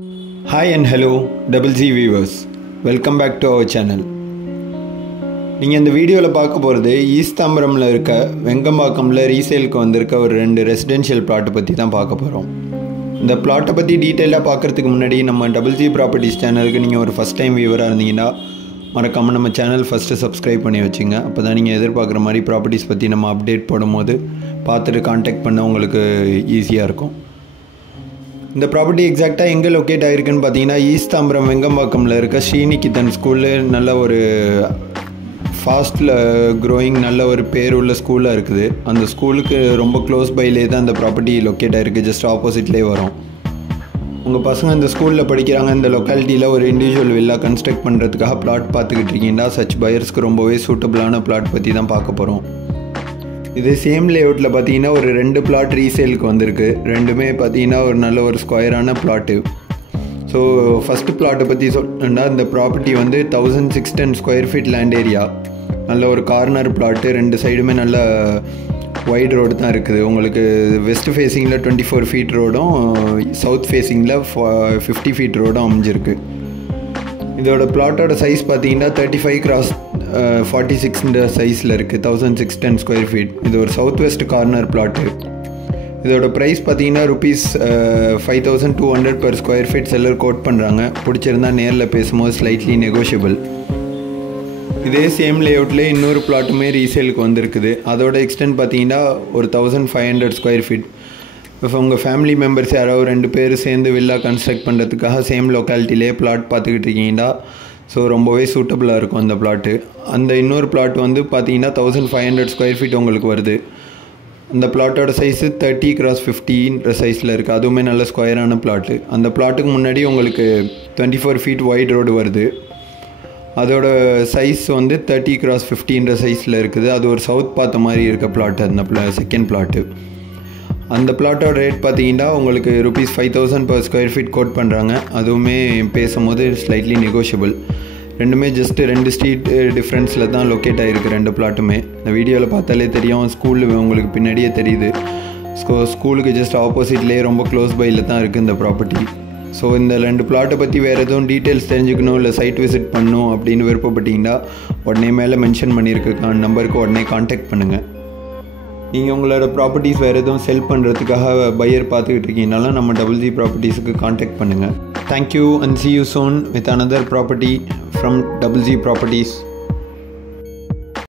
Hi and hello Double G viewers, welcome back to our channel. நீங்கள் இந்த வீடியோவில் பார்க்க போகிறது ஈஸ்ட் தாம்பரமில் இருக்க வெங்கம்பாக்கமில் ரீசேலுக்கு வந்திருக்க ஒரு 2 ரெசிடென்ஷியல் பிளாட்டை பற்றி தான் பார்க்க போகிறோம். இந்த பிளாட்டை பற்றி டீட்டெயிலாக பார்க்குறதுக்கு முன்னாடி நம்ம டபுள் ஜி ப்ராப்பர்ட்டிஸ் சேனலுக்கு நீங்கள் ஒரு ஃபஸ்ட் டைம் வியூவராக இருந்தீங்கன்னா மறக்காமல் நம்ம சேனல் ஃபஸ்ட்டு சப்ஸ்கிரைப் பண்ணி வச்சுங்க. அப்போ தான் நீங்கள் எதிர்பார்க்குற மாதிரி ப்ராப்பர்ட்டிஸ் பற்றி நம்ம அப்டேட் போடும்போது பார்த்துட்டு கான்டாக்ட் பண்ண உங்களுக்கு ஈஸியாக இருக்கும். இந்த ப்ராப்பர்ட்டி எக்ஸாக்டாக எங்கே லொக்கேட் ஆகிருக்குன்னு பார்த்தீங்கன்னா ஈஸ்ட் தாம்பரம் வெங்கம்பாக்கமில் இருக்க ஸ்ரீநிகிதன் ஸ்கூலு நல்ல ஒரு ஃபாஸ்ட்டில் க்ரோயிங் நல்ல ஒரு பேர் உள்ள ஸ்கூலாக இருக்குது. அந்த ஸ்கூலுக்கு ரொம்ப க்ளோஸ் பைலே தான் அந்த ப்ராப்பர்ட்டி லொக்கேட் ஆகிருக்கு, ஜஸ்ட் ஆப்போசிட்லேயே வரும். உங்கள் பசங்க இந்த ஸ்கூலில் படிக்கிறாங்க, இந்த லொக்காலிட்டியில் ஒரு இண்டிவிஜுவல் வில்லா கன்ஸ்ட்ரக்ட் பண்ணுறதுக்காக பிளாட் பார்த்துக்கிட்டு இருக்கீங்கன்னா சச் பையர்ஸ்க்கு ரொம்பவே சூட்டபிளான பிளாட் பற்றி தான் பார்க்க போகிறோம். இது சேம் லேஅவுட்டில் பார்த்தீங்கன்னா ஒரு 2 பிளாட் ரீசேலுக்கு வந்திருக்கு. ரெண்டுமே பார்த்தீங்கன்னா ஒரு நல்ல ஒரு ஸ்கொயரான பிளாட்டு. ஸோ ஃபஸ்ட்டு பிளாட்டை பற்றி சொன்னா இந்த ப்ராப்பர்ட்டி வந்து 1610 ஸ்கொயர் ஃபீட் லேண்ட் ஏரியா, நல்ல ஒரு கார்னர் பிளாட்டு. 2 சைடுமே நல்ல வைட் ரோடு தான் இருக்குது. உங்களுக்கு வெஸ்ட் ஃபேஸிங்கில் 24 ஃபீட் ரோடும் சவுத் ஃபேஸிங்கில் 50 ஃபீட் ரோடும் அமைஞ்சிருக்கு. இதோட பிளாட்டோட சைஸ் பார்த்தீங்கன்னா 35x46 சைஸில் இருக்குது. 1610 ஸ்கொயர் ஃபீட். இது ஒரு சவுத் வெஸ்ட் கார்னர் பிளாட்டு. இதோட ப்ரைஸ் பார்த்தீங்கன்னா ₹5200 per square feet seller quote பண்ணுறாங்க. பிடிச்சிருந்தா நேரில் பேசும்போது ஸ்லைட்லி நெகோஷியபிள். இதே சேம் லேஅவுட்லேயே இன்னொரு பிளாட்டுமே ரீசேலுக்கு வந்திருக்குது. அதோட எக்ஸ்டென்ட் பார்த்தீங்கன்னா ஒரு 1500 ஸ்கொயர் ஃபீட். இப்போ உங்கள் ஃபேமிலி மெம்பர்ஸ் யாராவது 2 பேர் சேர்ந்து வில்லா கன்ஸ்ட்ரக்ட் பண்ணுறதுக்காக சேம் லொக்காலிட்டிலே பிளாட் பார்த்துக்கிட்டு இருக்கீங்கன்னா ஸோ ரொம்பவே சூட்டபுளாக இருக்கும் அந்த பிளாட்டு. அந்த இன்னொரு பிளாட் வந்து பார்த்தீங்கன்னா 1500 ஸ்கொயர் ஃபீட் உங்களுக்கு வருது. அந்த பிளாட்டோட சைஸு 30x50 சைஸில் இருக்குது. அதுவுமே நல்ல ஸ்கொயரான பிளாட்டு. அந்த பிளாட்டுக்கு முன்னாடி உங்களுக்கு 24 ஃபீட் வைட் ரோடு வருது. அதோட சைஸ் வந்து 30x50 சைஸில் இருக்குது. அது ஒரு சவுத் பார்த்த மாதிரி இருக்க பிளாட்டு அந்த செகண்ட் பிளாட்டு. அந்த பிளாட்டோட ரேட் பார்த்தீங்கன்னா உங்களுக்கு ₹5000 per ஸ்கொயர் ஃபீட் கோட் பண்ணுறாங்க. அதுவுமே பேசும்போது ஸ்லைட்லி நெகோஷியபிள். ரெண்டுமே ஜஸ்ட்டு 2 ஸ்ட்ரீட் டிஃப்ரென்ஸில் தான் லொக்கேட் ஆகிருக்கு 2 பிளாட்டுமே. இந்த வீடியோவில் பார்த்தாலே தெரியும், ஸ்கூலு உங்களுக்கு பின்னாடியே தெரியுது. ஸ்கூலுக்கு ஜஸ்ட் ஆப்போசிட்லேயே ரொம்ப க்ளோஸ் பையில் தான் இருக்குது இந்த ப்ராப்பர்ட்டி. ஸோ இந்த 2 பிளாட்டை பற்றி வேறு எதுவும் டீட்டெயில்ஸ் தெரிஞ்சுக்கணும் இல்லை சைட் விசிட் பண்ணணும் அப்படின்னு விருப்பப்பட்டீங்கன்னா உடனே மேலே மென்ஷன் பண்ணியிருக்க நம்பருக்கு உடனே கான்டாக்ட் பண்ணுங்கள். நீங்கள் உங்களோட ப்ராப்பர்ட்டிஸ் வேறு எதுவும் செல் பண்ணுறதுக்காக பையர் பார்த்துக்கிட்டு இருக்கீங்கனாலும் நம்ம டபுள் ஜி ப்ராப்பர்ட்டிஸுக்கு கான்டாக்ட் பண்ணுங்கள். Thank you and see you soon with another property from Double G Properties.